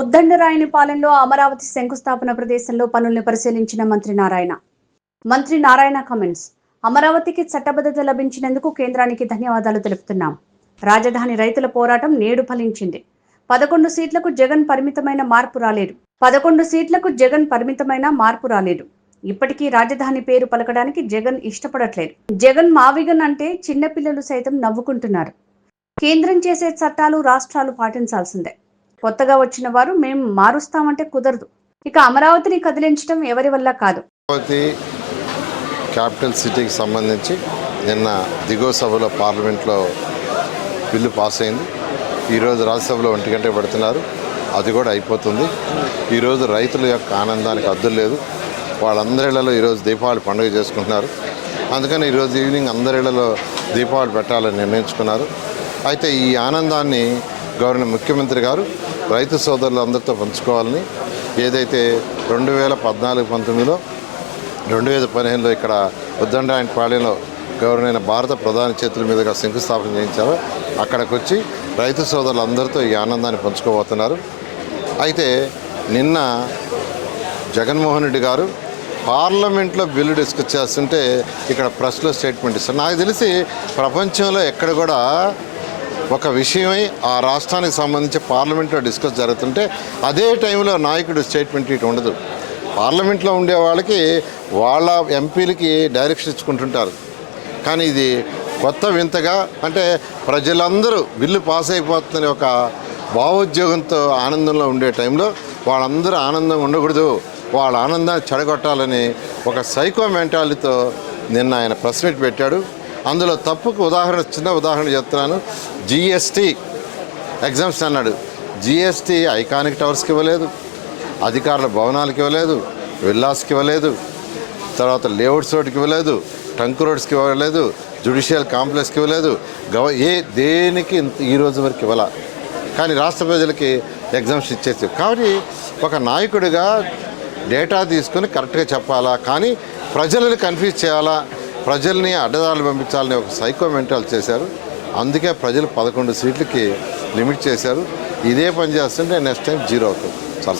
ఉద్దండరాయనిపాలెంలో అమరావతి శంకుస్థాపన ప్రదేశంలో పనుల్ని పరిశీలించిన మంత్రి నారాయణ కామెంట్స్. అమరావతికి చట్టబద్ధత లభించినందుకు కేంద్రానికి ధన్యవాదాలు తెలుపుతున్నాం. రాజధాని రైతుల పోరాటం నేడు ఫలించింది. 11 సీట్లకు జగన్ పరిమితమైన మార్పు రాలేదు. ఇప్పటికీ రాజధాని పేరు పలకడానికి జగన్ ఇష్టపడట్లేదు. జగన్ మావిగన్ అంటే చిన్నపిల్లలు సైతం నవ్వుకుంటున్నారు. కేంద్రం చేసే చట్టాలు రాష్ట్రాలు పాటించాల్సిందే. కొత్తగా వచ్చిన వారు మేము మారుస్తామంటే కుదరదు. ఇక అమరావతిని కదిలించడం ఎవరి వల్ల కాదు. అమరావతి క్యాపిటల్ సిటీకి సంబంధించి నిన్న దిగువ సభలో పార్లమెంట్లో బిల్లు పాస్ అయింది. ఈరోజు రాజ్యసభలో 1 గంటకు పెడుతున్నారు. అది కూడా అయిపోతుంది. ఈరోజు రైతుల యొక్క ఆనందానికి అద్దు లేదు. వాళ్ళందరిళ్లలో ఈరోజు దీపావళి పండుగ చేసుకుంటున్నారు. అందుకని ఈరోజు ఈవినింగ్ అందరిళ్లలో దీపావళి పెట్టాలని నిర్ణయించుకున్నారు. అయితే ఈ ఆనందాన్ని గవర్నర్ ముఖ్యమంత్రి గారు రైతు సోదరులందరితో పంచుకోవాలని ఏదైతే 2014-19లో 2015లో ఇక్కడ ఉద్దండరాయనిపాలెంలో గవర్నర్ భారత ప్రధాని చేతుల మీదుగా శంకుస్థాపన చేయించారో అక్కడికి వచ్చి రైతు సోదరులందరితో ఈ ఆనందాన్ని పంచుకోబోతున్నారు. అయితే నిన్న జగన్మోహన్ రెడ్డి గారు పార్లమెంట్లో బిల్లు డిస్కస్ చేస్తుంటే ఇక్కడ ప్రెస్లో స్టేట్మెంట్ ఇస్తారు. నాకు తెలిసి ప్రపంచంలో ఎక్కడ కూడా ఒక విషయమై ఆ రాష్ట్రానికి సంబంధించి పార్లమెంట్లో డిస్కస్ జరుగుతుంటే అదే టైంలో నాయకుడు స్టేట్మెంట్ ఇటు ఉండదు. పార్లమెంట్లో ఉండే వాళ్ళకి వాళ్ళ ఎంపీలకి డైరెక్షన్ ఇచ్చుకుంటుంటారు. కానీ ఇది కొత్త వింతగా అంటే ప్రజలందరూ బిల్లు పాస్ అయిపోతుందని ఒక భావోద్యోగంతో ఆనందంలో ఉండే టైంలో వాళ్ళందరూ ఆనందంగా ఉండకూడదు, వాళ్ళ ఆనందాన్ని చెడగొట్టాలని ఒక సైకో మెంటాలిటీతో నిన్న ఆయన ప్రెస్ మీట్ పెట్టాడు. అందులో తప్పుకు చిన్న ఉదాహరణ చెప్తున్నాను. జిఎస్టీ ఎగ్జామ్స్ అన్నాడు. జిఎస్టీ ఐకానిక్ టవర్స్కి ఇవ్వలేదు, అధికారుల భవనాలకు ఇవ్వలేదు, విల్లాస్కి ఇవ్వలేదు, తర్వాత లేఅవుట్స్ రోడ్కి ఇవ్వలేదు, ట్రంక్ రోడ్స్కి ఇవ్వలేదు, జ్యుడిషియల్ కాంప్లెక్స్కి ఇవ్వలేదు, దేనికి ఈ రోజు వరకు ఇవ్వాల. కానీ రాష్ట్ర ప్రజలకి ఎగ్జామ్స్ ఇచ్చేసి. కాబట్టి ఒక నాయకుడిగా డేటా తీసుకొని కరెక్ట్గా చెప్పాలా, కానీ ప్రజలను కన్ఫ్యూజ్ చేయాలా, ప్రజల్ని అడ్డదారులు పంపించాలని ఒక సైకో మెంటల్ చేశారు. అందుకే ప్రజలు 11 సీట్లకి లిమిట్ చేశారు. ఇదే పని చేస్తుంటే నెక్స్ట్ టైం 0 అవుతుంది. చాలా